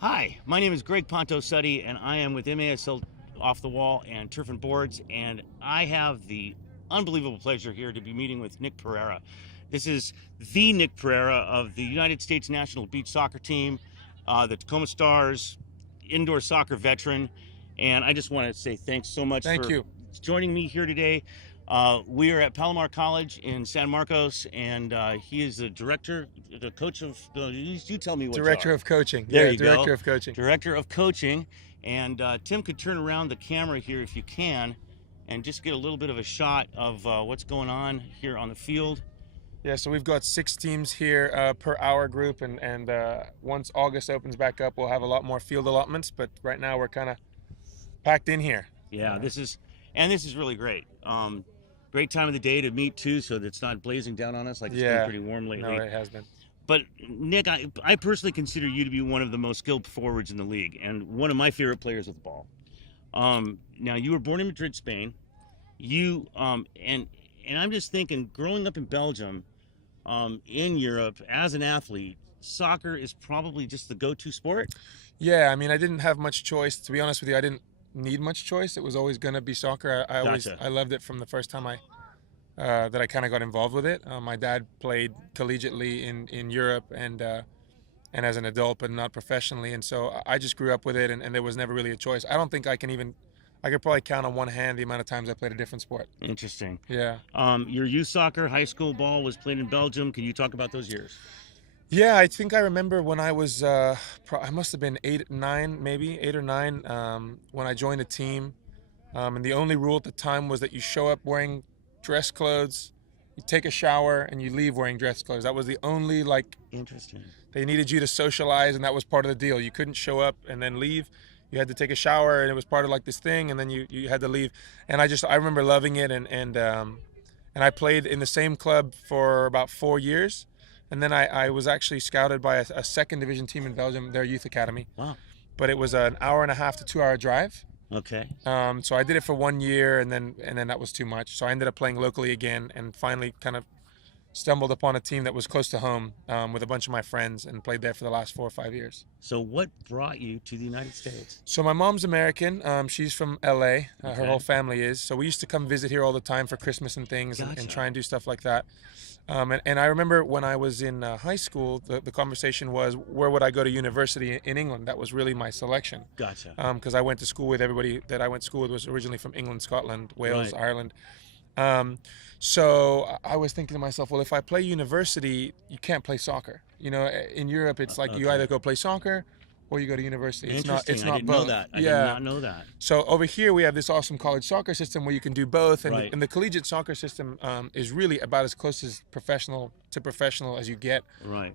Hi, my name is Greg Pontosuddy, and I am with MASL Off the Wall and Turf and Boards, and I have the unbelievable pleasure here to be meeting with Nick Perera. This is the Nick Perera of the United States National Beach Soccer Team, the Tacoma Stars, indoor soccer veteran, and I just want to say thanks so much Thank for you. joining me here today. We are at Palomar College in San Marcos, and he is the director, the coach of. You tell me what you Director are. of coaching. There Yeah, you go. director of coaching. Director of coaching. And Tim could turn around the camera here if you can and just get a little bit of a shot of what's going on here on the field. Yeah, so we've got 6 teams here per hour group, and once August opens back up, we'll have a lot more field allotments. But right now, we're kind of packed in here. Yeah, this is really great. Great time of the day to meet too, so that it's not blazing down on us like it's been pretty warm lately. No, it has been. But Nick, I personally consider you to be one of the most skilled forwards in the league and one of my favorite players with the ball. Now you were born in Madrid, Spain. You and I'm just thinking, growing up in Belgium, in Europe as an athlete, soccer is probably just the go-to sport. Yeah, I mean, I didn't have much choice. To be honest with you, I didn't need much choice. It was always going to be soccer. I loved it from the first time that I kind of got involved with it. My dad played collegiately in Europe and as an adult, but not professionally. And so I just grew up with it, and there was never really a choice. I don't think I could probably count on one hand the amount of times I played a different sport. Interesting. Yeah. Your youth soccer, high school ball was played in Belgium. Can you talk about those years? Yeah, I think I remember when I was, I must have been 8 or 9, when I joined a team. And the only rule at the time was that you show up wearing dress clothes, you take a shower, and you leave wearing dress clothes. That was the only, Interesting. They needed you to socialize, and that was part of the deal. You couldn't show up and then leave. You had to take a shower, and it was part of this thing, and then you had to leave. And I remember loving it, and I played in the same club for about 4 years. And then I was actually scouted by a second division team in Belgium, their youth academy. Wow. But it was an hour and a half to 2 hour drive. Okay. So I did it for 1 year, and then that was too much. So I ended up playing locally again, and finally kind of stumbled upon a team that was close to home with a bunch of my friends, and played there for the last 4 or 5 years. So what brought you to the United States? So my mom's American. She's from LA. Her whole family is. So we used to come visit here all the time for Christmas and things, and try and do stuff like that. And I remember when I was in high school, the conversation was, where would I go to university in England? That was really my selection. Gotcha. Because I went to school with everybody that I went to school with was originally from England, Scotland, Wales, Right. Ireland. So I was thinking to myself, well, if I play university, you can't play soccer. In Europe, it's like you either go play soccer or you go to university. It's not I didn't know both. that. I did not know that. So over here we have this awesome college soccer system where you can do both, and, Right. and the collegiate soccer system is really about as close as professional as you get. Right.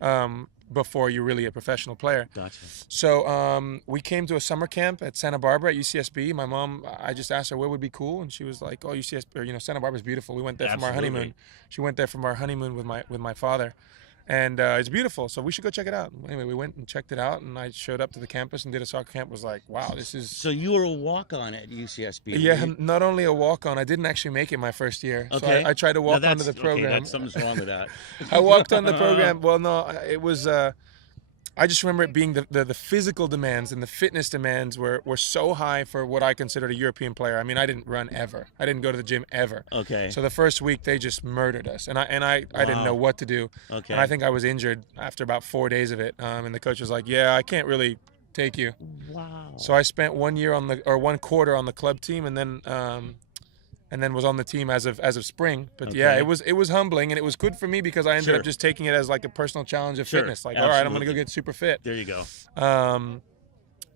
Before you're really a professional player. Gotcha. So we came to a summer camp at Santa Barbara at UCSB. My mom, I just asked her where would be cool, and she was like, "Oh, UCSB, or Santa Barbara's beautiful." We went there from our honeymoon. She went there from our honeymoon with my father, and it's beautiful. So we should go check it out. Anyway, we went and checked it out, and I showed up to the campus and did a soccer camp. Was like, wow, this is. So you were a walk-on at UCSB. Yeah, not only a walk-on, I didn't actually make it my first year. Okay. So I tried to walk onto the program. Okay, something's wrong with that. I walked on the program. Well, no, it was. I just remember it being the physical demands and the fitness demands were so high for what I considered a European player. I mean, I didn't run ever. I didn't go to the gym ever. Okay. So the first week they just murdered us, and I didn't know what to do. Okay. And I think I was injured after about 4 days of it. And the coach was like, "Yeah, I can't really take you." Wow. So I spent 1 quarter on the club team, and then was on the team as of spring. But yeah, it was humbling, and it was good for me because I ended up just taking it as like a personal challenge of fitness. Like, all right, I'm gonna go get super fit. There you go.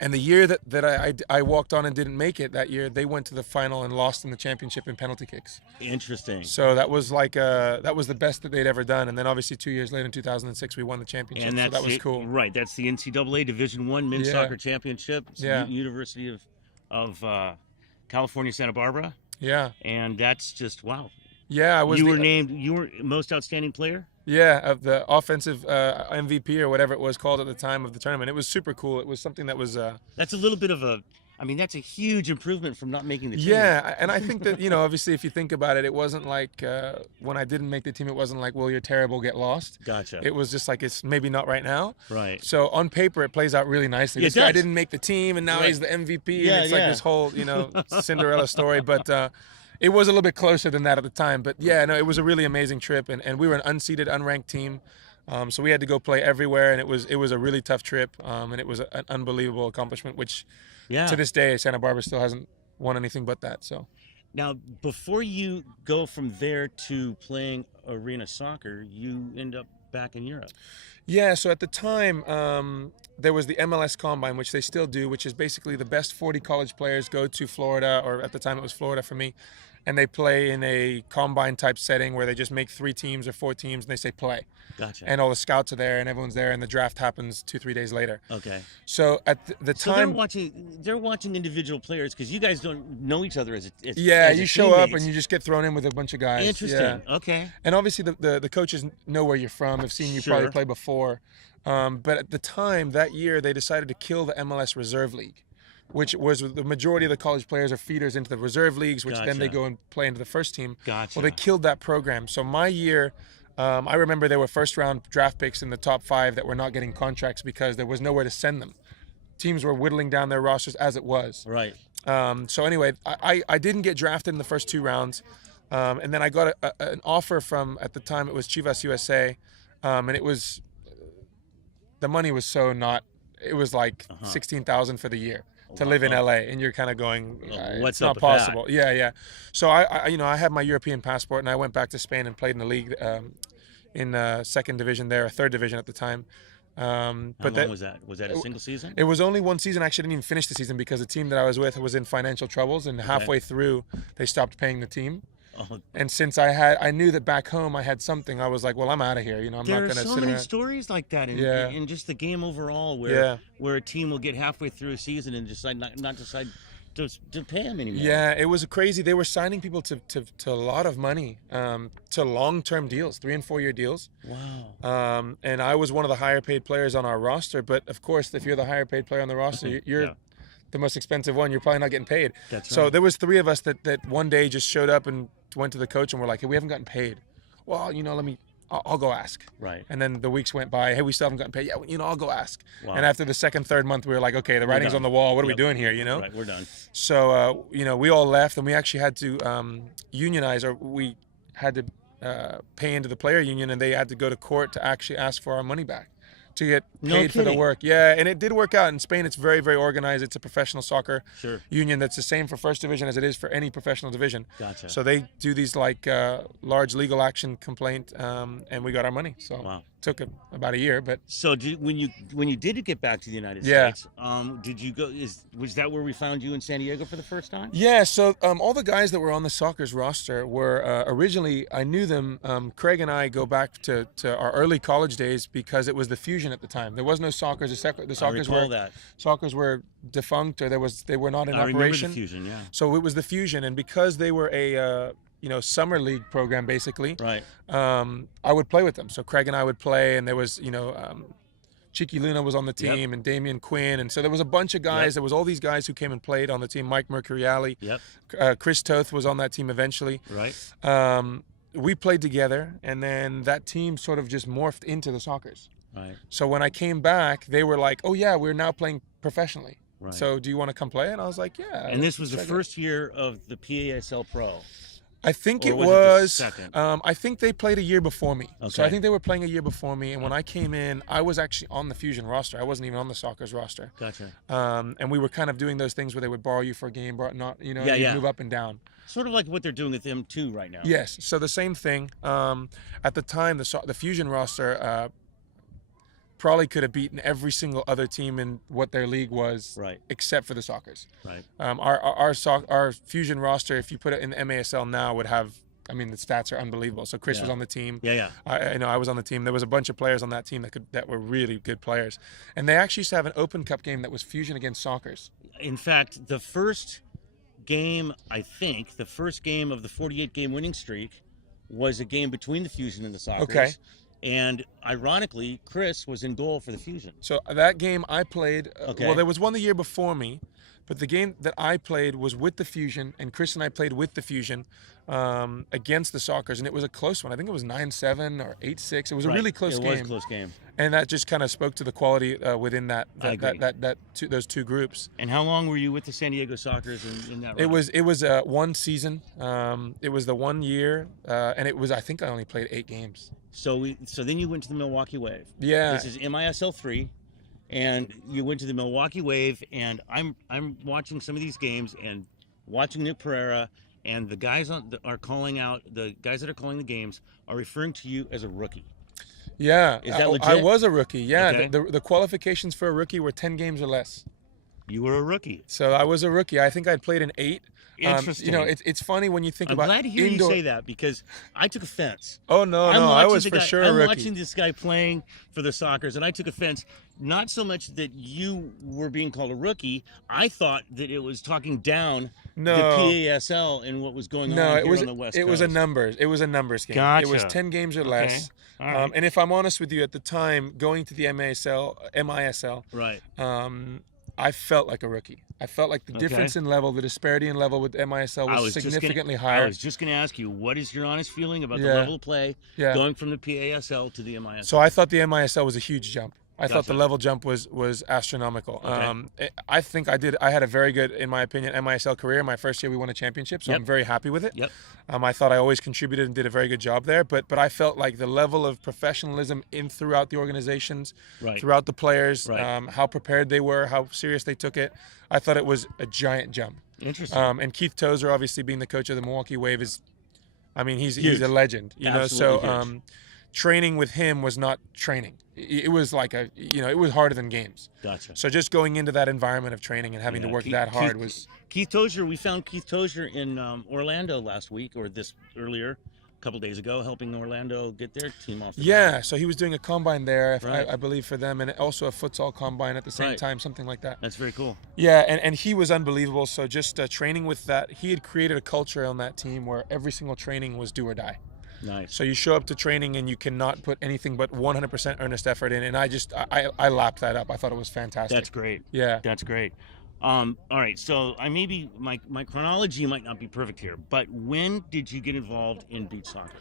And the year that I walked on and didn't make it, that year they went to the final and lost in the championship in penalty kicks. Interesting. So that was that was the best that they'd ever done. And then obviously 2 years later in 2006 we won the championship. And so that was cool. Right. That's the NCAA Division I Men's Soccer Championship. It's University of California, Santa Barbara. Yeah. And that's just wow. Yeah, You were most outstanding player? Yeah, of the offensive MVP or whatever it was called at the time of the tournament. It was super cool. It was something that was That's a little bit of I mean, that's a huge improvement from not making the team. Yeah, and I think that, obviously if you think about it, it wasn't like when I didn't make the team, it wasn't like, well, you're terrible, get lost. Gotcha. It was just like, it's maybe not right now. Right. So on paper, it plays out really nicely. This guy didn't make the team, and now he's the MVP, and it's like this whole, Cinderella story. But it was a little bit closer than that at the time. But yeah, no, it was a really amazing trip, and we were an unseeded, unranked team. So we had to go play everywhere, and it was a really tough trip, and it was an unbelievable accomplishment, which to this day, Santa Barbara still hasn't won anything but that. So now, before you go from there to playing arena soccer, you end up back in Europe. Yeah, so at the time, there was the MLS Combine, which they still do, which is basically the best 40 college players go to Florida, or at the time it was Florida for me, and they play in a combine type setting where they just make 3 teams or 4 teams and they say play. Gotcha. And all the scouts are there and everyone's there, and the draft happens 2-3 days later. Okay. So at the time, they're watching individual players, because you guys don't know each other as you show up and you just get thrown in with a bunch of guys. Interesting. Yeah. Okay. And obviously the coaches know where you're from, have seen you probably play before. But at the time, that year, they decided to kill the MLS Reserve League, which was the majority of the college players are feeders into the reserve leagues, which then they go and play into the first team. Gotcha. Well, they killed that program. So my year, I remember there were first-round draft picks in the top 5 that were not getting contracts because there was nowhere to send them. Teams were whittling down their rosters as it was. Right. So anyway, I didn't get drafted in the first 2 rounds. And then I got an offer from, at the time, it was Chivas USA. And it was, the money was so not, it was like $16,000 for the year to live in LA, and you're kind of going, it's not possible. Yeah. So I had my European passport, and I went back to Spain and played in the league in second division there, or third division at the time. How long was that? Was that a single season? It was only 1 season. Actually, I didn't even finish the season because the team that I was with was in financial troubles, and halfway through they stopped paying the team. And since I knew that back home I had something, I was like, well, I'm out of here. I'm not going to sit around. There are so many stories like that in just the game overall, where a team will get halfway through a season and decide not decide to pay them anymore. Yeah, it was crazy. They were signing people to a lot of money, to long-term deals, 3- and 4-year deals. Wow. And I was one of the higher paid players on our roster. But of course, if you're the higher paid player on the roster, you're the most expensive one. You're probably not getting paid. That's right. So there was 3 of us that one day just showed up and went to the coach and were like, hey, we haven't gotten paid. Well, I'll go ask. Right. And then the weeks went by. Hey, we still haven't gotten paid. Yeah, I'll go ask. Wow. And after the second, third month, we were like, okay, the writing's on the wall. What are we doing here? Right, we're done. So, we all left, and we actually had to unionize, or we had to pay into the player union, and they had to go to court to actually ask for our money back to get paid for the work. Yeah, and it did work out. In Spain, it's very, very organized. It's a professional soccer union that's the same for first division as it is for any professional division. Gotcha. So they do these large legal action complaint, and we got our money. So took about a year, but so when you did get back to the United States, did you go? Was that where we found you in San Diego for the first time? Yeah. So all the guys that were on the Soccer's roster were originally, I knew them. Craig and I go back to our early college days because it was the Fusion at the time. There was no Soccer's. The Soccer's were defunct, or they were not in operation. I remember the Fusion, yeah. So it was the Fusion, and because they were a summer league program basically. Right. I would play with them. So Craig and I would play, and there was Cheeky Luna was on the team, and Damian Quinn, and so there was a bunch of guys. There was all these guys who came and played on the team. Mike Mercuriali. Chris Toth was on that team eventually. Right. We played together, and then that team sort of just morphed into the Soccer's. Right. So when I came back, they were like, "Oh yeah, we're now playing professionally. Right. So do you want to come play?" And I was like, "Yeah." And this was the first year of the PASL Pro. I think it was the second? I think they played a year before me. Okay. So I think they were playing a year before me. And when I came in, I was actually on the Fusion roster. I wasn't even on the Soccer's roster. Gotcha. And we were kind of doing those things where they would borrow you for a game, move up and down. Sort of like what they're doing with them too right now. Yes. So the same thing. At the time, the Fusion roster probably could have beaten every single other team in what their league was, except for the Soccer's. Right. Our Fusion roster, if you put it in the MASL now, would have, the stats are unbelievable. So Chris was on the team. Yeah. I was on the team. There was a bunch of players on that team that were really good players, and they actually used to have an Open Cup game that was Fusion against Soccer's. In fact, the first game of the 48-game winning streak was a game between the Fusion and the Soccer's. Okay. And ironically, Chris was in goal for the Fusion. So that game I played, Okay. well, there was one the year before me, but the game that I played was with the Fusion, and Chris and I played with the Fusion against the Sockers, and it was a close one. I think it was 9-7 or 8-6. It was a really close game. It was a close game. And that just kind of spoke to the quality within those two groups. And how long were you with the San Diego Sockers in that run? It was one season. It was the 1 year, and I think I only played 8 games. So then you went to the Milwaukee Wave. Yeah. This is MISL 3, and you went to the Milwaukee Wave, and I'm watching some of these games and watching Nick Perera, and the guys that are calling the games are referring to you as a rookie. Yeah. Is that legit? I was a rookie. Yeah. Okay. The qualifications for a rookie were 10 games or less. You were a rookie. So I was a rookie. I think I'd played in 8. Interesting. It's funny when you think I'm about glad to hear you say that, because I took offense. Oh, no, I was for sure a rookie. I'm watching this guy playing for the Sockers, and I took offense. Not so much that you were being called a rookie. I thought that it was talking down the PASL and what was going on here on the West Coast. It was a numbers game. Gotcha. It was 10 games or less. All right. And if I'm honest with you, at the time, going to the MISL, right. I felt like a rookie. I felt like the difference in level, the disparity in level with MISL was significantly higher. I was just going to ask you, what is your honest feeling about the level of play going from the PASL to the MISL? So I thought the MISL was a huge jump. I thought the level jump was astronomical. Okay. I think I had a very good, in my opinion, MISL career. My first year we won a championship, so I'm very happy with it. Yep. I thought I always contributed and did a very good job there, but I felt like the level of professionalism throughout the organizations, throughout the players, how prepared they were, how serious they took it, I thought it was a giant jump. Interesting. And Keith Tozer, obviously being the coach of the Milwaukee Wave, he's a legend. Absolutely huge. Training with him was not training. It was like it was harder than games. Gotcha. So just going into that environment of training and having to work that hard was. Keith Tozer, we found Keith Tozer in Orlando last week, or a couple days ago, helping Orlando get their team off the ground. So he was doing a combine there, I believe, for them, and also a futsal combine at the same time, something like that. That's very cool. Yeah, and he was unbelievable. So just training with that, he had created a culture on that team where every single training was do or die. Nice. So you show up to training and you cannot put anything but 100% earnest effort in, and I lapped that up. I thought it was fantastic. That's great. Yeah. That's great. All right, so my chronology might not be perfect here, but when did you get involved in beach soccer?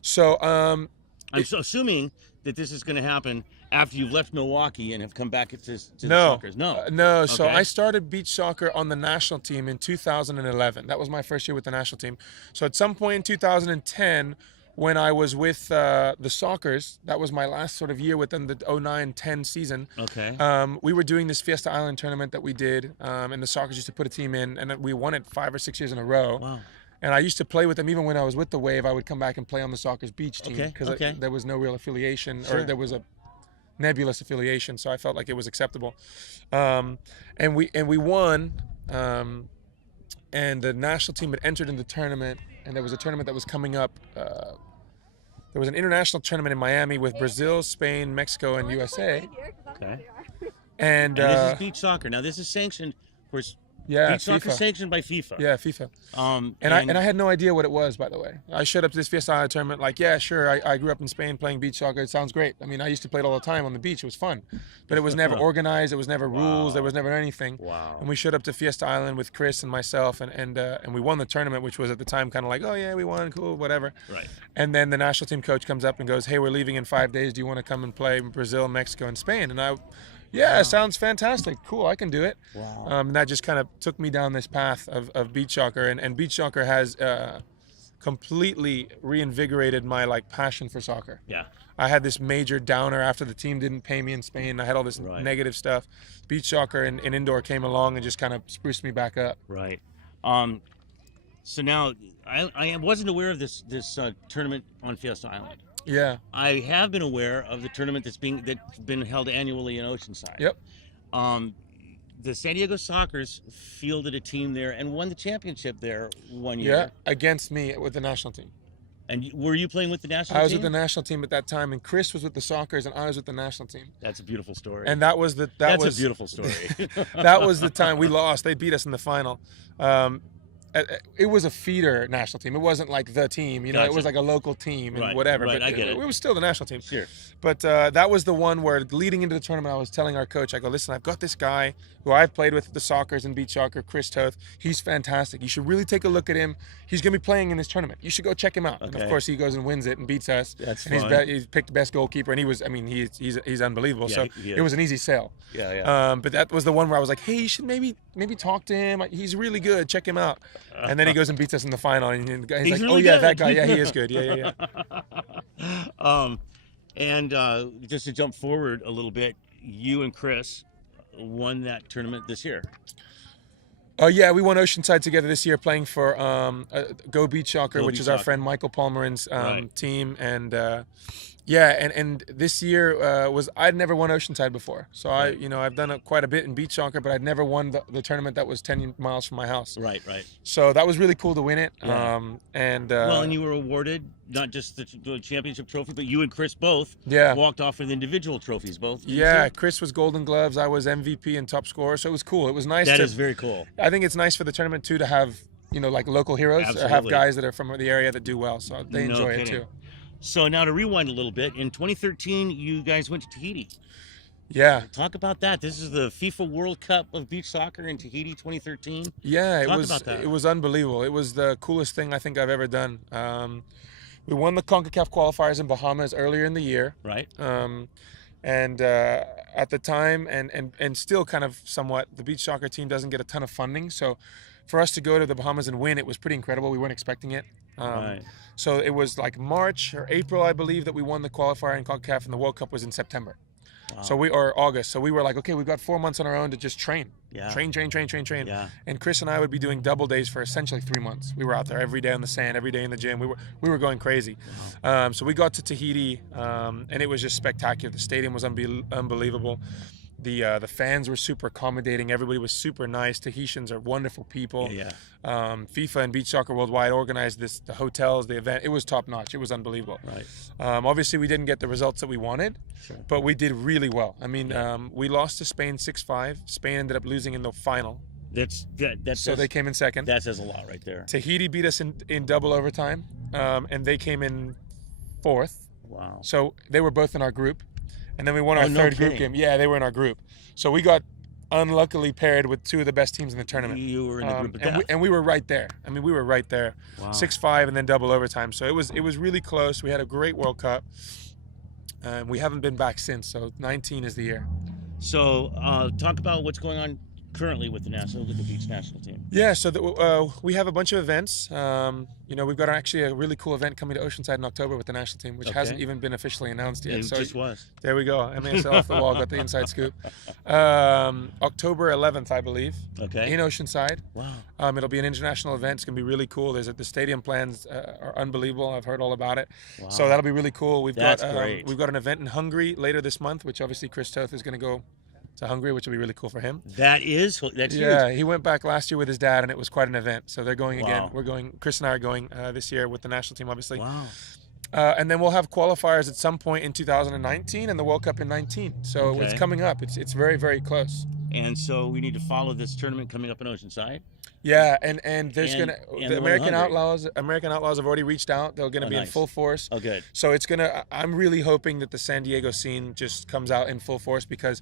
So I'm assuming that this is going to happen after you've left Milwaukee and have come back to the Sockers. No. So I started beach soccer on the national team in 2011. That was my first year with the national team. So at some point in 2010, when I was with the Sockers, that was my last sort of year with them, the 09-10 season. Okay. We were doing this Fiesta Island tournament that we did, and the Sockers used to put a team in, and we won it 5 or 6 years in a row. Wow. And I used to play with them even when I was with the Wave. I would come back and play on the Sockers beach team because there was no real affiliation, or there was a nebulous affiliation, so I felt like it was acceptable. And we won, and the national team had entered in the tournament, and there was a tournament that was coming up. There was an international tournament in Miami with Brazil, Spain, Mexico, and USA. Okay. And this is beach soccer. Now this is sanctioned, of course. Yeah, beach soccer FIFA. sanctioned by FIFA. Yeah, FIFA. And I had no idea what it was, by the way. I showed up to this Fiesta Island tournament like, yeah, sure, I grew up in Spain playing beach soccer. It sounds great. I mean, I used to play it all the time on the beach. It was fun. But it was never organized. It was never rules. There was never anything. Wow. And we showed up to Fiesta Island with Chris and myself, and we won the tournament, which was at the time kind of like, oh, yeah, we won, cool, whatever. Right. And then the national team coach comes up and goes, hey, we're leaving in 5 days. Do you want to come and play Brazil, Mexico, and Spain? And yeah, sounds fantastic. Cool, I can do it. Wow. And that just kind of took me down this path of beach soccer, and beach soccer has completely reinvigorated my passion for soccer. Yeah. I had this major downer after the team didn't pay me in Spain. I had all this negative stuff. Beach soccer and indoor came along and just kind of spruced me back up. Right. So now I wasn't aware of this tournament on Fiesta Island. Yeah. I have been aware of the tournament that's been held annually in Oceanside. Yep. The San Diego Sockers fielded a team there and won the championship there one year. Yeah, against me with the national team. And were you playing with the national team? I was with the national team at that time, and Chris was with the Sockers, and I was with the national team. That's a beautiful story. And that was a beautiful story. That was the time we lost. They beat us in the final. it was a feeder national team. It wasn't like the team, you know. Gotcha. It was like a local team and Right, whatever. right, But I get it. It was still the national team. Sure. But that was the one where leading into the tournament, I was telling our coach, I go, listen, I've got this guy who I've played with the Soccers and beach soccer, Chris Toth. He's fantastic. You should really take a look at him. He's going to be playing in this tournament. You should go check him out. Okay. And of course, he goes and wins it and beats us. That's and fun. he's picked best goalkeeper, and he was, I mean, he's unbelievable. Yeah, so he is. it was an easy sale. Yeah. But that was the one where I was like, hey, you should maybe talk to him. He's really good. Check him out. And then he goes and beats us in the final, and he's like, really oh yeah, good. that guy. Yeah, he is good. Yeah. And just to jump forward a little bit, you and Chris won that tournament this year. Oh yeah, we won Oceanside together this year, playing for Go Beach Soccer, which is our friend Michael Palmerin's team, and and this year I'd never won Oceanside before, so I've done quite a bit in beach soccer, but I'd never won the tournament that was 10 miles from my house. Right. So that was really cool to win it. Yeah. And you were awarded not just the championship trophy, but you and Chris both walked off with individual trophies, both. Yeah, Chris was Golden Gloves, I was MVP and top scorer, so it was cool. It was nice. That is very cool. I think it's nice for the tournament too to have like local heroes, or have guys that are from the area that do well, so they enjoy it too. So now to rewind a little bit, in 2013, you guys went to Tahiti. Yeah. Talk about that. This is the FIFA World Cup of beach soccer in Tahiti 2013. Yeah, Talk about that. It was unbelievable. It was the coolest thing I think I've ever done. We won the CONCACAF qualifiers in Bahamas earlier in the year. Right. And at the time, and still kind of somewhat, the beach soccer team doesn't get a ton of funding. So for us to go to the Bahamas and win, it was pretty incredible. We weren't expecting it. Right. So it was like March or April, I believe, that we won the qualifier in CONCACAF, and the World Cup was in September. Wow. So or August. So we were like, okay, we've got 4 months on our own to just train. Yeah. Train. Yeah. And Chris and I would be doing double days for essentially 3 months. We were out there every day on the sand, every day in the gym. We were going crazy. Wow. So we got to Tahiti, and it was just spectacular. The stadium was unbelievable. The fans were super accommodating. Everybody was super nice. Tahitians are wonderful people. Yeah. FIFA and Beach Soccer Worldwide organized the hotels, the event. It was top notch. It was unbelievable. Right. Obviously, we didn't get the results that we wanted, sure, but we did really well. I mean, we lost to Spain 6-5. Spain ended up losing in the final. So they came in second. That says a lot right there. Tahiti beat us in double overtime, and they came in fourth. Wow. So they were both in our group. And then we won our third group game. Yeah, they were in our group. So we got unluckily paired with two of the best teams in the tournament. You were in a group of death. And we were right there. I mean, we were right there. Wow. 6-5 and then double overtime. So it was really close. We had a great World Cup. We haven't been back since. So 19 is the year. So talk about what's going on currently with the beach national team. Yeah, so we have a bunch of events. We've got actually a really cool event coming to Oceanside in October with the national team, which hasn't even been officially announced yet. It just was. There we go. MSL off the wall, got the inside scoop. October 11th, I believe. Okay. In Oceanside. Wow. It'll be an international event. It's gonna be really cool. The stadium plans are unbelievable. I've heard all about it. Wow. So that'll be really cool. We've got an event in Hungary later this month, which obviously Chris Toth is gonna go to Hungary, which will be really cool for him. That's huge. Yeah, he went back last year with his dad, and it was quite an event. So they're going again. We're going. Chris and I are going this year with the national team, obviously. Wow. And then we'll have qualifiers at some point in 2019, and the World Cup in 19. So it's coming up. It's very, very close. And so we need to follow this tournament coming up in Oceanside. Yeah, and there's the American Outlaws have already reached out. They're gonna be in full force. Oh, good. So I'm really hoping that the San Diego scene just comes out in full force, because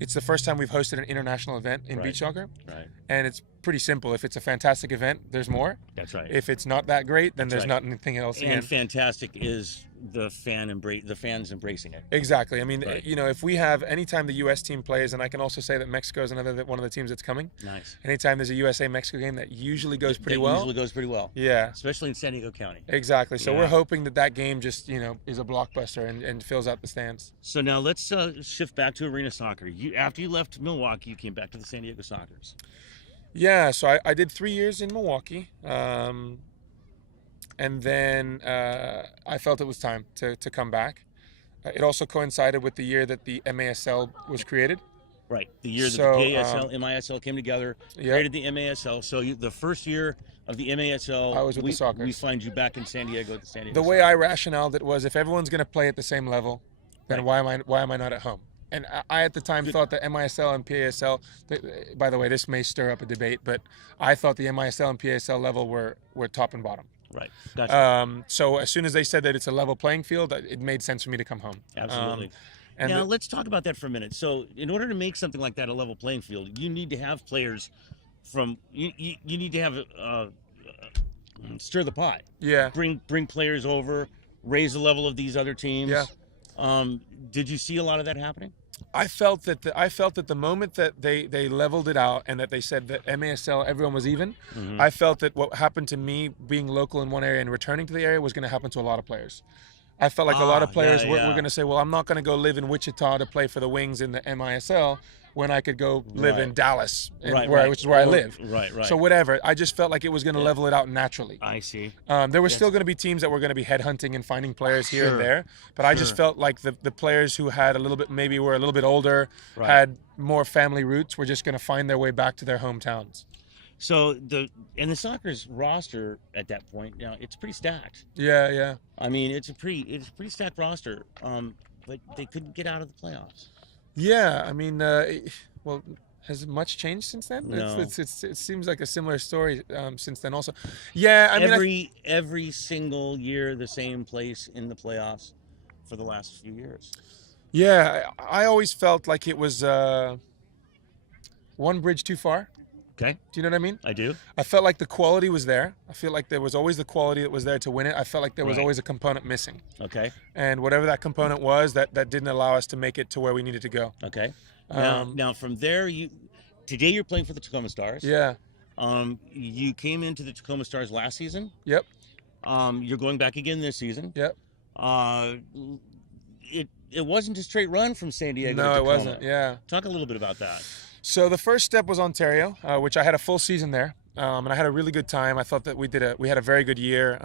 it's the first time we've hosted an international event in beach soccer. Right. And it's pretty simple. If it's a fantastic event, there's more. That's right. If it's not that great, then there's not anything else. And fantastic is the fans embracing it. Exactly. I mean, if we have anytime the U.S. team plays, and I can also say that Mexico is one of the teams that's coming. Nice. Anytime there's a USA-Mexico game, that usually goes pretty well. Usually goes pretty well. Yeah. Especially in San Diego County. Exactly. So we're hoping that game just is a blockbuster and fills out the stands. So now let's shift back to arena soccer. After you left Milwaukee, you came back to the San Diego Sockers. Yeah, so I did 3 years in Milwaukee, and then I felt it was time to come back. It also coincided with the year that the MASL was created. Right, the year that the PASL, MISL came together, created the MASL. So the first year of the MASL, I was with the Sockers. We find you back in San Diego at the San Diego. The way I rationaled it was, if everyone's going to play at the same level, then why am I not at home? and I at the time thought that MISL and PASL, by the way, this may stir up a debate, but I thought the MISL and PASL level were top and bottom. Right. Gotcha. So as soon as they said that it's a level playing field, it made sense for me to come home. Absolutely. And now let's talk about that for a minute. So in order to make something like that a level playing field, you need to have players from you need to have stir the pot. Yeah. Bring players over, raise the level of these other teams. Yeah. Did you see a lot of that happening? I felt that the moment that they leveled it out and that they said that MASL everyone was even, I felt that what happened to me being local in one area and returning to the area was going to happen to a lot of players. I felt like a lot of players were going to say, well, I'm not going to go live in Wichita to play for the Wings in the MISL when I could go live in Dallas, which is where I live. Right. So whatever. I just felt like it was going to level it out naturally. I see. There were still going to be teams that were going to be headhunting and finding players here and there, but I just felt like the players who had a little bit, maybe were a little bit older, had more family roots, were just going to find their way back to their hometowns. So the soccer's roster at that point, now it's pretty stacked. Yeah. I mean, it's a pretty stacked roster. But they couldn't get out of the playoffs. Yeah, I mean, well, has much changed since then? No. It seems like a similar story since then also. Yeah, I mean, every single year the same place in the playoffs for the last few years. Yeah, I always felt like it was one bridge too far. Okay. Do you know what I mean? I do. I felt like the quality was there. I feel like there was always the quality that was there to win it. I felt like there was always a component missing. Okay. And whatever that component was, that didn't allow us to make it to where we needed to go. Okay. Now from there, today you're playing for the Tacoma Stars. Yeah. You came into the Tacoma Stars last season. Yep. You're going back again this season. Yep. It wasn't a straight run from San Diego to No, Tacoma. it wasn't. Yeah. Talk a little bit about that. So the first step was Ontario, which I had a full season there, and I had a really good time. I thought that we had a very good year.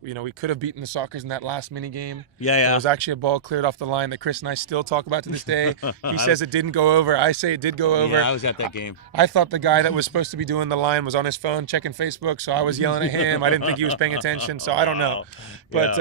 We could have beaten the Sockers in that last mini game. Yeah. It was actually a ball cleared off the line that Chris and I still talk about to this day. He says it didn't go over. I say it did go over. Yeah, I was at that game. I thought the guy that was supposed to be doing the line was on his phone checking Facebook, so I was yelling at him. I didn't think he was paying attention, so I don't know. But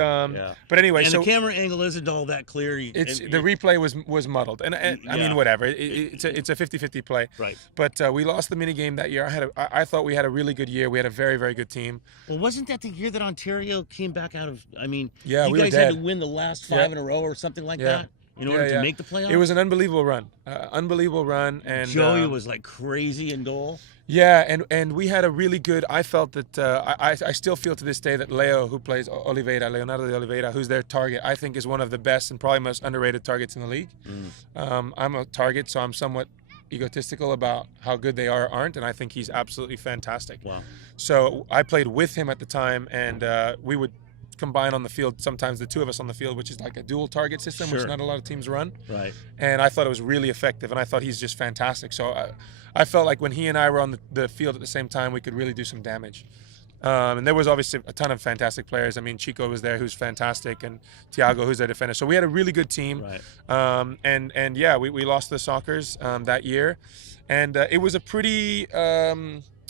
but anyway, and so the camera angle isn't all that clear. The replay was muddled, and I mean whatever. It's a 50-50 play. Right. But we lost the mini game that year. I thought we had a really good year. We had a very, very good team. Well, wasn't that the year that Ontario came back out of? I mean, you guys had to win the last 5 in a row or something like that in order to make the playoffs. It was an unbelievable run, and Joey was like crazy in goal. Yeah, and we had a really good. I felt that I still feel to this day that Leo, who plays Leonardo de Oliveira, who's their target, I think is one of the best and probably most underrated targets in the league. I'm a target, so I'm somewhat egotistical about how good they are or aren't, and I think he's absolutely fantastic. Wow. So I played with him at the time, and we would combine on the field, sometimes the two of us on the field, which is like a dual target system, which not a lot of teams run. Right. And I thought it was really effective, and I thought he's just fantastic. So I felt like when he and I were on the field at the same time, we could really do some damage. And there was obviously a ton of fantastic players. I mean, Chico was there, who's fantastic, and Thiago, who's their defender. So we had a really good team. Right. And yeah, we lost the Sockers that year, and it was a pretty.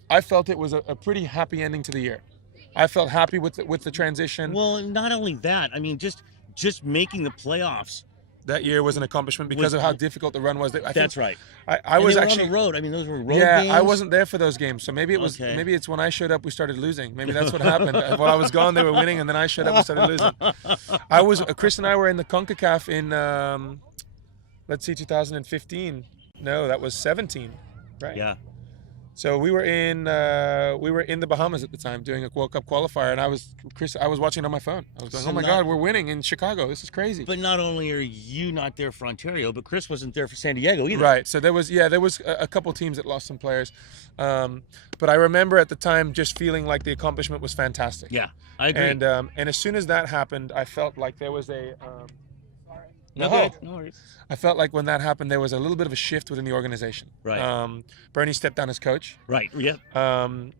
I felt it was a pretty happy ending to the year. I felt happy with the transition. Well, not only that, I mean, just making the playoffs. That year was an accomplishment because of how difficult the run was. That's right. I was actually on the road. I mean, those were road games. Yeah, I wasn't there for those games, so maybe it was. Maybe it's when I showed up we started losing. Maybe that's what happened. While I was gone, they were winning, and then I showed up we started losing. Chris and I were in the CONCACAF in, let's see, 2015. No, that was 17, right? Yeah. So we were in the Bahamas at the time doing a World Cup qualifier, and I was watching it on my phone. I was going, "Oh my God, we're winning in Chicago! This is crazy." But not only are you not there for Ontario, but Chris wasn't there for San Diego either. Right. So there was a couple teams that lost some players, but I remember at the time just feeling like the accomplishment was fantastic. Yeah, I agree. And as soon as that happened, I felt like there was a. No worries. I felt like when that happened, there was a little bit of a shift within the organization. Right. Bernie stepped down as coach. Right. Yeah. And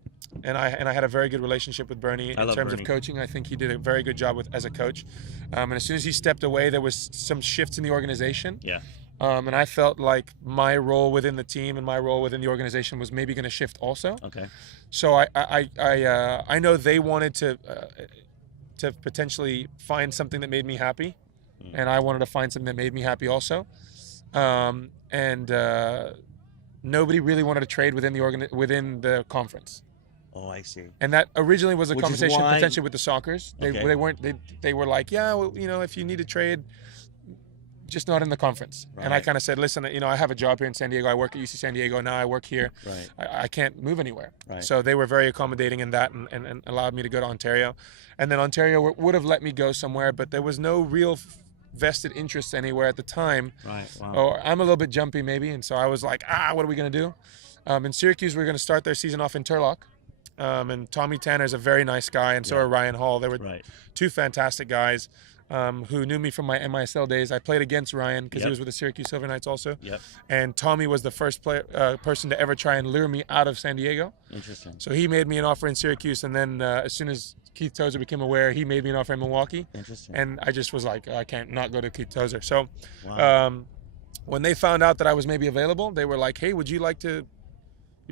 I had a very good relationship with Bernie in terms of coaching. I think he did a very good job as a coach. And as soon as he stepped away, there was some shifts in the organization. Yeah. And I felt like my role within the team and my role within the organization was maybe going to shift also. Okay. So I know they wanted to potentially find something that made me happy. And I wanted to find something that made me happy also. and nobody really wanted to trade within the conference. Oh, I see. And that originally was a Which is conversation why- potentially with the Soccers. They were like, yeah, well, if you need to trade, just not in the conference. And I Right. kind of said, listen, I have a job here in San Diego. I work at UC San Diego. Now I work here. Right. I can't move anywhere. Right. So they were very accommodating in that and allowed me to go to Ontario. And then Ontario would have let me go somewhere, but there was no real vested interest anywhere at the time. Right. Wow. Or I'm a little bit jumpy maybe. And so I was like, what are we going to do? In Syracuse, we're going to start their season off in Turlock. And Tommy Tanner's a very nice guy, and so are Ryan Hall. They were Right. two fantastic guys who knew me from my MISL days. I played against Ryan because he was with the Syracuse Silver Knights also. Yep. And Tommy was the first person to ever try and lure me out of San Diego. Interesting. So he made me an offer in Syracuse, and then as soon as Keith Tozer became aware, he made me an offer in Milwaukee. Interesting. And I just was like, I can't not go to Keith Tozer. So Wow. when they found out that I was maybe available, they were like, hey, would you like to...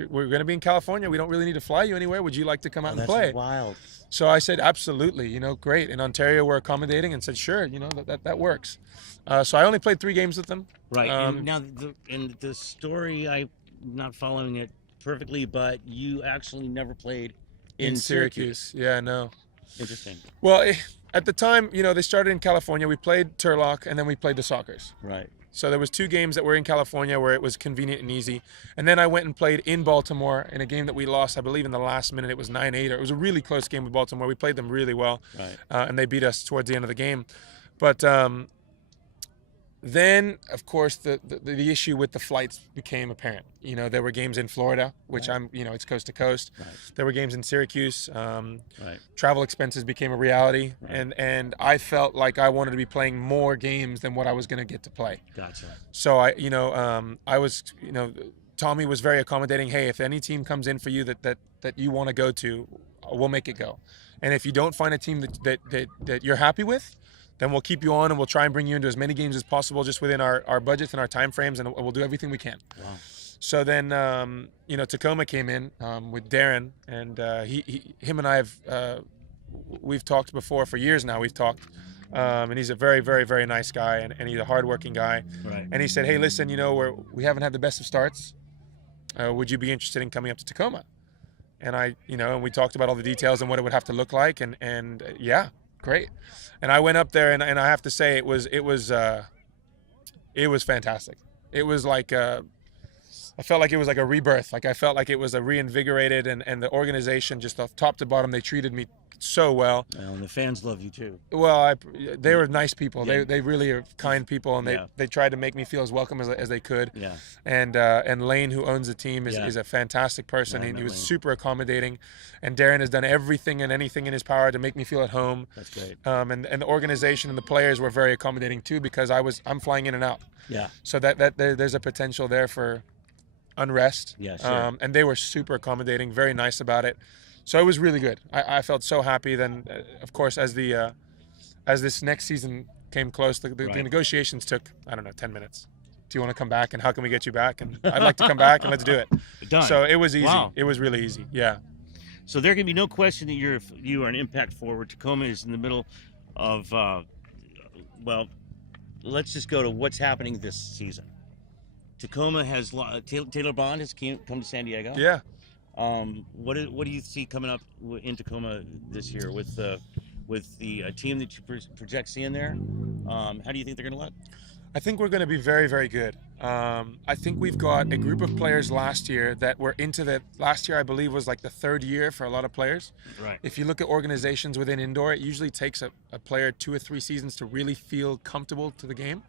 We're going to be in California. We don't really need to fly you anywhere. Would you like to come out and That's play? wild. So I said, absolutely, great. In Ontario, we're accommodating, and said, sure, that works. So I only played 3 games with them. Right. And now, in the story, I'm not following it perfectly, but you actually never played in Syracuse. Yeah, no. Interesting. Well, at the time, they started in California. We played Turlock, and then we played the Soccers. Right. So there was 2 games that were in California where it was convenient and easy. And then I went and played in Baltimore in a game that we lost, I believe in the last minute. It was 9-8. It was a really close game with Baltimore. We played them really well. Right. And they beat us towards the end of the game. But then, of course, the issue with the flights became apparent. There were games in Florida, which it's coast to coast. Right. There were games in Syracuse. Right. Travel expenses became a reality. Right. And I felt like I wanted to be playing more games than what I was going to get to play. Gotcha. So I was, Tommy was very accommodating. Hey, if any team comes in for you that you want to go to, we'll make it go. And if you don't find a team that you're happy with, then we'll keep you on and we'll try and bring you into as many games as possible just within our budgets and our time frames, and we'll do everything we can. Wow. So then, Tacoma came in with Darren, and him and I we've talked before for years now. We've talked, and he's a very, very, very nice guy, and he's a hardworking guy. Right. And he said, hey, listen, we haven't had the best of starts. Would you be interested in coming up to Tacoma? And and we talked about all the details and what it would have to look like, and yeah, great. And I went up there, and I have to say it was fantastic. It was like I felt like it was like a rebirth. Like I felt like it was a reinvigorated, and the organization, just off top to bottom, they treated me so well. Well, and the fans love you too. Well, they were nice people. Yeah. They really are kind people, and they tried to make me feel as welcome as they could. Yeah. And Lane, who owns the team, is a fantastic person. Yeah, He was Lane. super accommodating, and Darren has done everything and anything in his power to make me feel at home. That's great. And the organization and the players were very accommodating too, because I'm flying in and out. Yeah. So there's a potential there for unrest. Yeah, sure. And they were super accommodating, very nice about it. So it was really good. I felt so happy. Then, of course, as this next season came close, the negotiations took, 10 minutes. Do you want to come back, and how can we get you back? And I'd like to come back, and let's do it. Done. So it was easy. Wow. It was really easy. Yeah. So there can be no question that you are an impact forward. Tacoma is in the middle of, let's just go to what's happening this season. Tacoma has Taylor Bond has come to San Diego. Yeah. What do you see coming up in Tacoma this year with the team that you project seeing there? How do you think they're going to look? I think we're going to be very, very good. I think we've got a group of players last year that were last year I believe was like the 3rd year for a lot of players. Right. If you look at organizations within indoor, it usually takes a player 2 or 3 seasons to really feel comfortable to the game.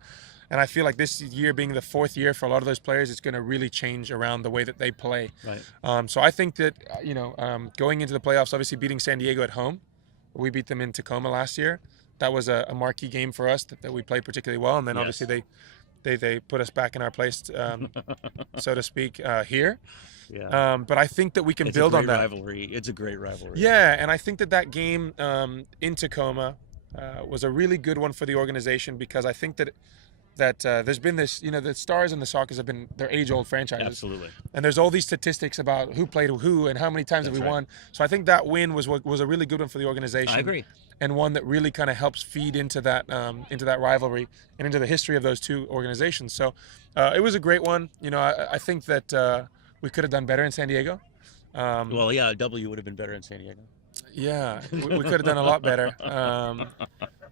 And I feel like this year being the 4th year for a lot of those players, it's going to really change around the way that they play. Right. So I think that, going into the playoffs, obviously beating San Diego at home, we beat them in Tacoma last year. That was a marquee game for us that we played particularly well. And then obviously they put us back in our place, so to speak, here. Yeah. But I think that we can build on that. Rivalry. It's a great rivalry. Yeah, and I think that game in Tacoma was a really good one for the organization, because I think that that there's been this, the Stars and the Sockers have been their age-old franchises. Absolutely. And there's all these statistics about who played who and how many times have we won. So I think that win was a really good one for the organization. I agree. And one that really kind of helps feed into that rivalry and into the history of those two organizations. So it was a great one. I think that we could have done better in San Diego. Well, yeah, a W would have been better in San Diego. Yeah, we could have done a lot better.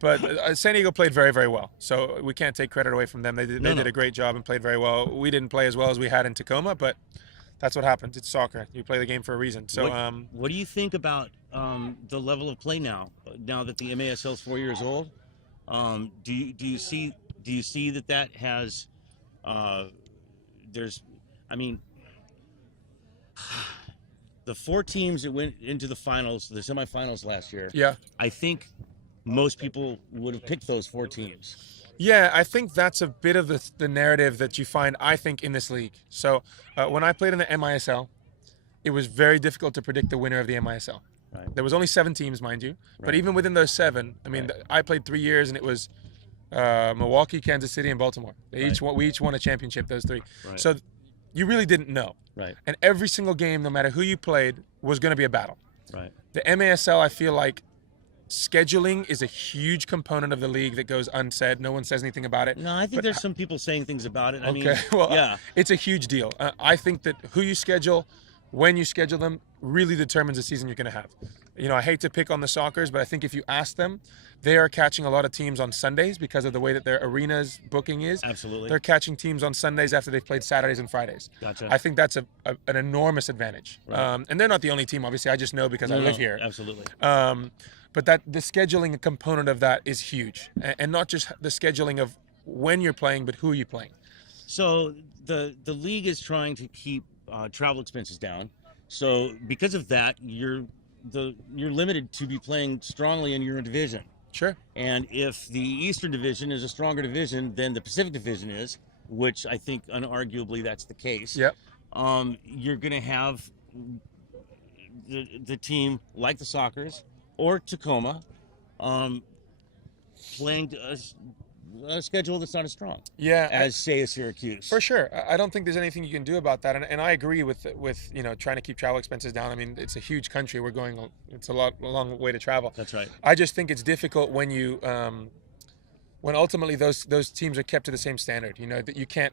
But San Diego played very, very well. So we can't take credit away from them. They did a great job and played very well. We didn't play as well as we had in Tacoma, but that's what happens. It's soccer. You play the game for a reason. So, what do you think about the level of play now that the MASL is 4 years old? Do you see that has the 4 teams that went into the finals, the semifinals last year? Yeah, I think most people would have picked those 4 teams. Yeah, I think that's a bit of the narrative that you find, I think, in this league. So when I played in the MISL, it was very difficult to predict the winner of the MISL. Right. There was only 7 teams, mind you. Right. But even within those 7, I mean, I played 3 years, and it was Milwaukee, Kansas City, and Baltimore. We each won a championship, those 3. Right. So you really didn't know. Right. And every single game, no matter who you played, was going to be a battle. Right. The MASL, I feel like, scheduling is a huge component of the league that goes unsaid. No one says anything about it. No, I think there's some people saying things about it. I mean, well, yeah, it's a huge deal. I think that who you schedule, when you schedule them, really determines the season you're going to have. I hate to pick on the Sockers, but I think if you ask them, they are catching a lot of teams on Sundays because of the way that their arena's booking is. Absolutely. They're catching teams on Sundays after they've played Saturdays and Fridays. Gotcha. I think that's an enormous advantage. Right. And they're not the only team, obviously. I just know because I live here. Absolutely. But the scheduling component of that is huge, and not just the scheduling of when you're playing, but who are you playing. So the league is trying to keep travel expenses down. So because of that, you're limited to be playing strongly in your division. Sure. And if the Eastern Division is a stronger division than the Pacific Division is, which I think unarguably that's the case. Yep. You're going to have the team like the Sockers or Tacoma playing a schedule that's not as strong. Yeah. As say a Syracuse. For sure. I don't think there's anything you can do about that. And I agree with trying to keep travel expenses down. I mean, it's a huge country. It's a long way to travel. That's right. I just think it's difficult when you when ultimately those teams are kept to the same standard. That you can't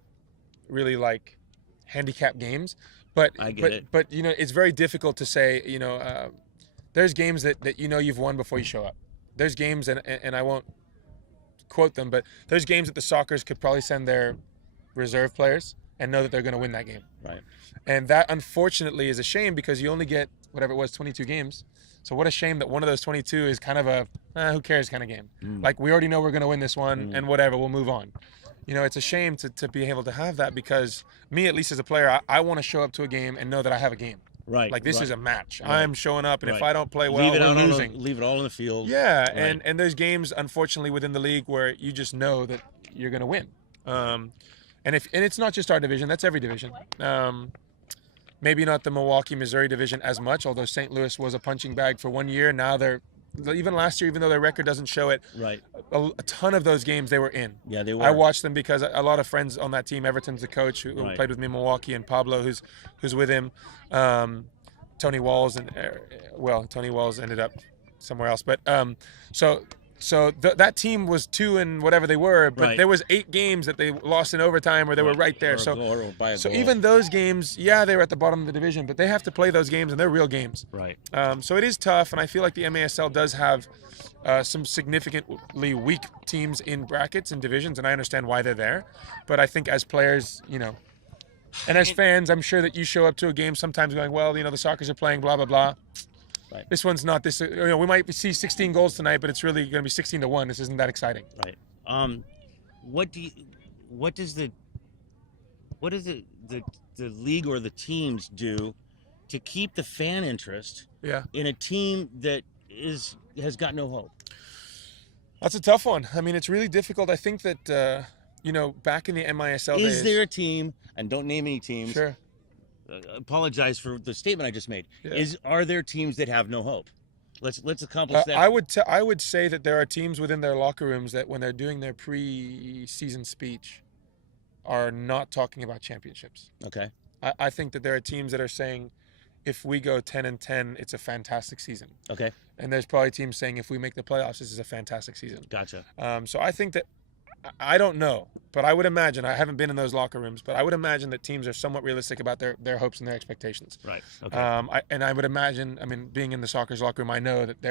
really like handicap games. But I get it. But it's very difficult to say, there's games that you've won before you show up. There's games, and I won't quote them, but there's games that the Sockers could probably send their reserve players and know that they're going to win that game. Right. And that, unfortunately, is a shame because you only get, whatever it was, 22 games. So what a shame that one of those 22 is kind of a who cares kind of game. Like, we already know we're going to win this one, and whatever, we'll move on. It's a shame to be able to have that because me, at least as a player, I want to show up to a game and know that I have a game. Right. Like, this right. is a match. Right. I'm showing up, and right. if I don't play well, we're losing. Leave it all in the field. Yeah, right. and there's games, unfortunately, within the league where you just know that you're going to win. And it's not just our division, that's every division. Maybe not the Milwaukee, Missouri division as much, although St. Louis was a punching bag for 1 year. Now even last year, even though their record doesn't show it, right. a ton of those games they were in. Yeah, they were. I watched them because a lot of friends on that team, Everton's the coach who right. played with me in Milwaukee, and Pablo, who's with him, Tony Walls, Tony Walls ended up somewhere else. But so that team was 2 and whatever they were, but right. there was 8 games that they lost in overtime where they were right there. So even those games, yeah, they were at the bottom of the division, but they have to play those games, and they're real games. Right. So it is tough, and I feel like the MASL does have some significantly weak teams in brackets and divisions, and I understand why they're there. But I think as players, and as fans, I'm sure that you show up to a game sometimes going, well, the Sockers are playing blah, blah, blah. Right. This one's not this. We might see 16 goals tonight, but it's really going to be 16-1. This isn't that exciting. Right. What does the league or the teams do to keep the fan interest in a team that has got no hope? That's a tough one. I mean, it's really difficult. I think that back in the MISL days, is there a team, and don't name any teams? Sure. Apologize for the statement I just made. Yeah. Are there teams that have no hope? Let's accomplish that. I would say that there are teams within their locker rooms that when they're doing their pre-season speech are not talking about championships. Okay. I think that there are teams that are saying, if we go 10-10, it's a fantastic season. Okay. And there's probably teams saying, if we make the playoffs, this is a fantastic season. Gotcha. So I think that, I don't know, but I would imagine, I haven't been in those locker rooms, but I would imagine that teams are somewhat realistic about their hopes and their expectations. Right. Okay. I would imagine, I mean, being in the soccer's locker room, I know that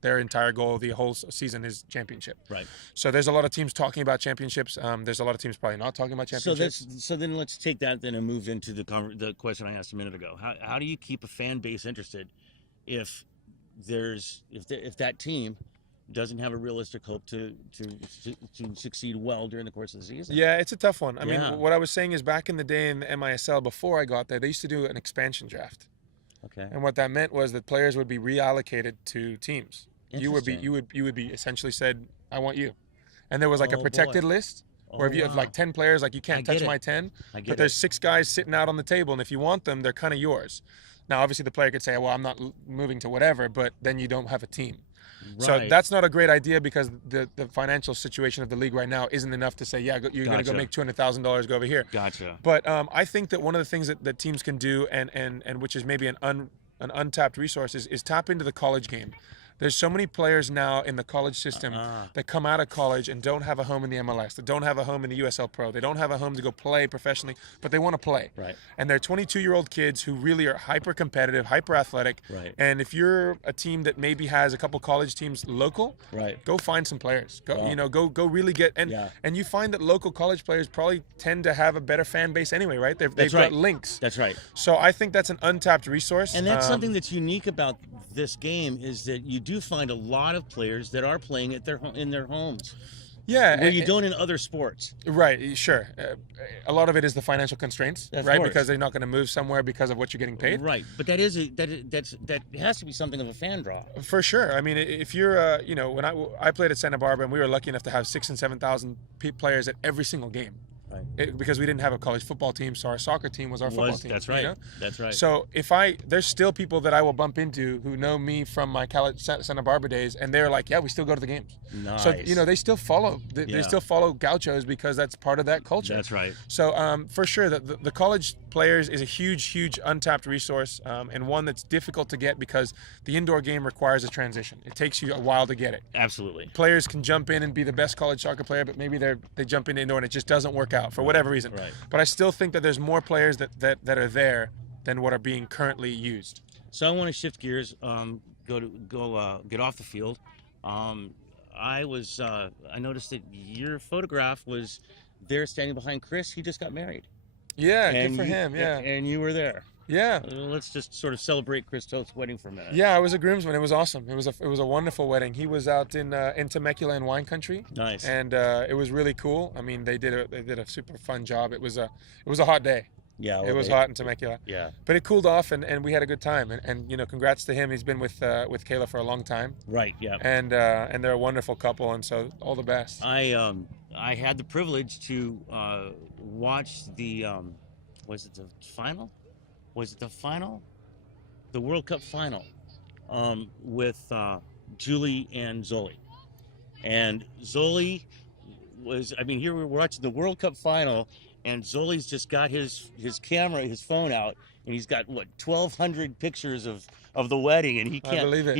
their entire goal the whole season is championship. Right. So there's a lot of teams talking about championships. There's a lot of teams probably not talking about championships. So then let's take that then and move into the question I asked a minute ago. How do you keep a fan base interested if that team doesn't have a realistic hope to succeed well during the course of the season? Yeah, it's a tough one. I mean, what I was saying is back in the day in the MISL, before I got there, they used to do an expansion draft. Okay. And what that meant was that players would be reallocated to teams. You would be essentially said, I want you. And there was like a protected list where if you have like 10 players, like you can't touch my 10, but there's 6 guys sitting out on the table, and if you want them, they're kind of yours. Now, obviously the player could say, well, I'm not moving to whatever, but then you don't have a team. Right. So that's not a great idea because the financial situation of the league right now isn't enough to say, yeah, you're going to go make $200,000 go over here. Gotcha. But I think that one of the things that teams can do, and which is maybe an untapped resource, is tap into the college game. There's so many players now in the college system that come out of college and don't have a home in the MLS, that don't have a home in the USL Pro, they don't have a home to go play professionally, but they want to play. Right. And they're 22-year-old kids who really are hyper competitive, hyper athletic. Right. And if you're a team that maybe has a couple college teams local, right, go find some players. Go really get and you find that local college players probably tend to have a better fan base anyway, right? They've got links. That's right. So I think that's an untapped resource. And that's something that's unique about this game is that you do find a lot of players that are playing at in their homes. Yeah, where you don't in other sports. Right, sure. A lot of it is the financial constraints, right? Because they're not going to move somewhere because of what you're getting paid. Right, but that has to be something of a fan draw. For sure. I mean, if you're, when I played at Santa Barbara, and we were lucky enough to have 6,000 and 7,000 players at every single game. Right. Because we didn't have a college football team, so our soccer team was our football team. That's right. That's right. So there's still people that I will bump into who know me from my Santa Barbara days, and they're like, yeah, we still go to the games. Nice. So they still follow. They still follow Gauchos because that's part of that culture. That's right. So for sure, the college players is a huge untapped resource, and one that's difficult to get because the indoor game requires a transition. It takes you a while to get it. Absolutely. Players can jump in and be the best college soccer player, but maybe they jump into indoor and it just doesn't work out for whatever reason. Right. But I still think that there's more players that are there than what are being currently used. So I want to shift gears, get off the field. I noticed that your photograph was there standing behind Chris. He just got married. Yeah, good for him. Yeah, and you were there. Yeah. Let's just sort of celebrate Chris Toth's wedding for a minute. Yeah, I was a groomsman. It was awesome. It was a wonderful wedding. He was out in Temecula in wine country. Nice. And it was really cool. I mean, they did a super fun job. It was a hot day. Yeah. It was hot in Temecula. Yeah. But it cooled off, and we had a good time. And congrats to him. He's been with Kayla for a long time. Right. Yeah. And they're a wonderful couple, and so all the best. I had the privilege to watch the was it the final? Was it the final? The World Cup final with Julie and Zoli. And Zoli here we're watching the World Cup final, and Zoli's just got his camera, his phone out, and he's got 1,200 pictures of the wedding, and he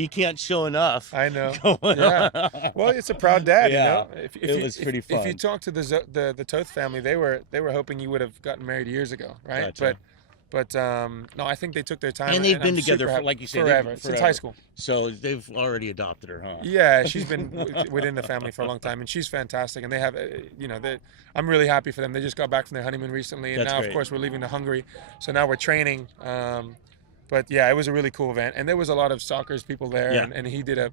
can't show enough. I know. Yeah. Well, it's a proud dad. Yeah. It was pretty fun. If you talk to the Toth family, they were hoping you would have gotten married years ago, right? Gotcha. But no, I think they took their time. And they've been together for, like you said, forever, since high school. So they've already adopted her, huh? Yeah, she's been within the family for a long time, and she's fantastic. And they have, I'm really happy for them. They just got back from their honeymoon recently, and now, of course, we're leaving to Hungary. So now we're training. But yeah, it was a really cool event, and there was a lot of soccer's people there, and he did and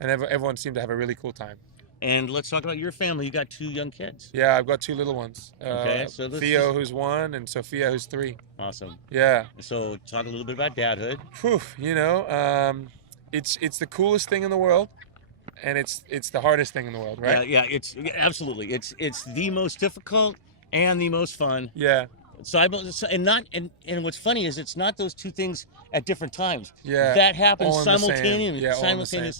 everyone seemed to have a really cool time. And let's talk about your family. You got 2 young kids. Yeah, I've got 2 little ones. Okay, so Theo, who's 1, and Sophia, who's 3. Awesome. Yeah. So talk a little bit about dadhood. Whew, it's the coolest thing in the world, and it's the hardest thing in the world, right? Yeah, it's absolutely. It's the most difficult and the most fun. Yeah. and what's funny is it's not those two things at different times. Yeah, that happens all in the same. simultaneously. Yeah, all in the same.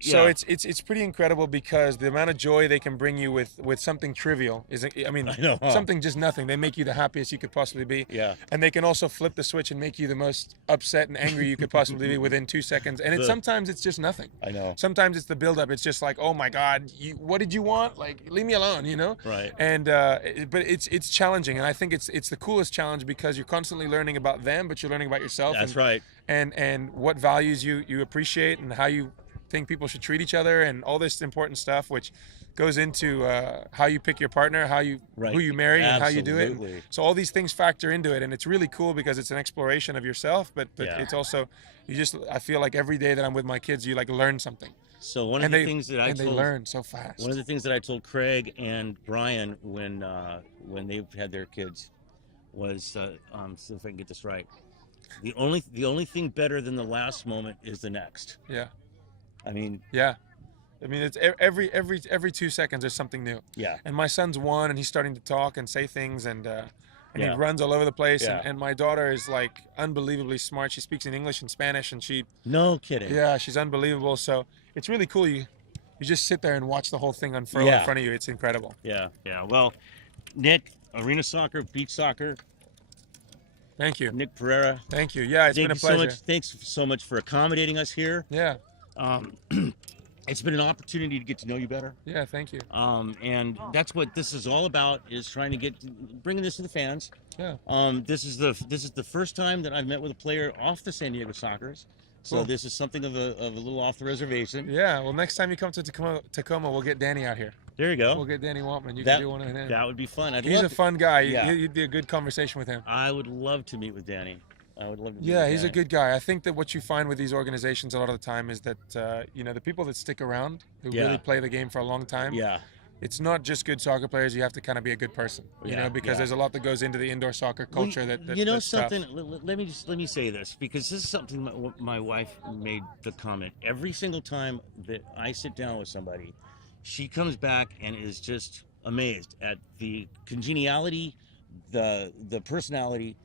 So it's pretty incredible because the amount of joy they can bring you with something trivial is, I mean, I know, huh? Something just nothing. They make you the happiest you could possibly be. Yeah. And they can also flip the switch and make you the most upset and angry you could possibly be within 2 seconds. And sometimes it's just nothing. I know. Sometimes it's the buildup. It's just like, oh my God, what did you want? Like, leave me alone, you know? Right. And but it's challenging, and I think it's the coolest challenge because you're constantly learning about them, but you're learning about yourself. That's right. And what values you appreciate and how you think people should treat each other and all this important stuff, which goes into how you pick your partner, who you marry, and how you do it. So all these things factor into it, and it's really cool because it's an exploration of yourself, but it's also, I feel like every day that I'm with my kids, you like learn something. So one of the things that they learn so fast. One of the things that I told Craig and Brian when they had their kids was, see if I can get this right. The only thing better than the last moment is the next. Yeah. I mean. Yeah. I mean, it's every 2 seconds there's something new. Yeah. And my son's 1, and he's starting to talk and say things, and he Yeah. runs all over the place. Yeah. And my daughter is like unbelievably smart. She speaks in English and Spanish, and No kidding. Yeah, she's unbelievable. So it's really cool. You just sit there and watch the whole thing unfurl in front of you. It's incredible. Yeah. Yeah. Well, Nick, arena soccer, beach soccer. Thank you. Nick Perera. Thank you. Yeah, it's been a pleasure. Thanks so much for accommodating us here. Yeah. It's been an opportunity to get to know you better. Yeah, thank you. And that's what this is all about, is trying to bringing this to the fans. Yeah. This is the first time that I've met with a player off the San Diego Sockers. So Cool. This is something of a little off the reservation. Yeah. Well, next time you come to Tacoma, we'll get Danny out here. There you go. We'll get Danny Waltman. You can do one of him. That would be fun. He's a fun guy. Yeah. You'd be a good conversation with him. I would love to meet with Danny. I would love to. Yeah, he's a good guy. I think that what you find with these organizations a lot of the time is that the people that stick around, who really play the game for a long time. Yeah. It's not just good soccer players. You have to kind of be a good person, because there's a lot that goes into the indoor soccer culture. That's something. Tough. Let me say this, because this is something my wife made the comment. Every single time that I sit down with somebody, she comes back and is just amazed at the congeniality, the personality,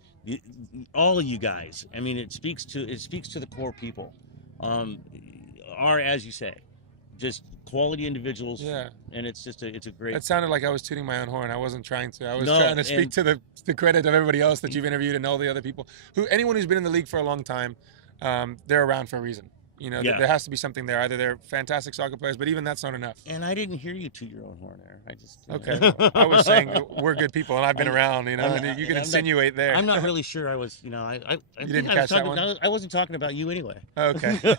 all of you guys. I mean, it speaks to the core people. Are, as you say, just quality individuals. Yeah. And it's a great. That sounded like I was tooting my own horn. I wasn't trying to. I was trying to speak to the credit of everybody else that you've interviewed and all the other people. Anyone who's been in the league for a long time, they're around for a reason. There has to be something there. Either they're fantastic soccer players, but even that's not enough. And I didn't hear you toot your own horn there. I just okay. Well, I was saying we're good people, and I've been around. And you can insinuate there. I'm not really sure. I was. I you didn't catch that one. I wasn't talking about you anyway. Okay.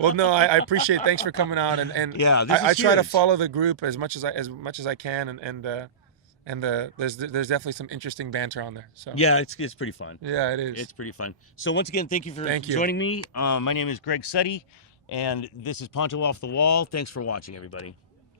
Well, no, I appreciate. Thanks for coming out, and yeah, I try to follow the group as much as I can, and there's definitely some interesting banter on there. So yeah, it's pretty fun. Yeah, it is. It's pretty fun. So once again, thank you for joining me. My name is Greg Suddy, and this is Ponto Off the Wall. Thanks for watching, everybody.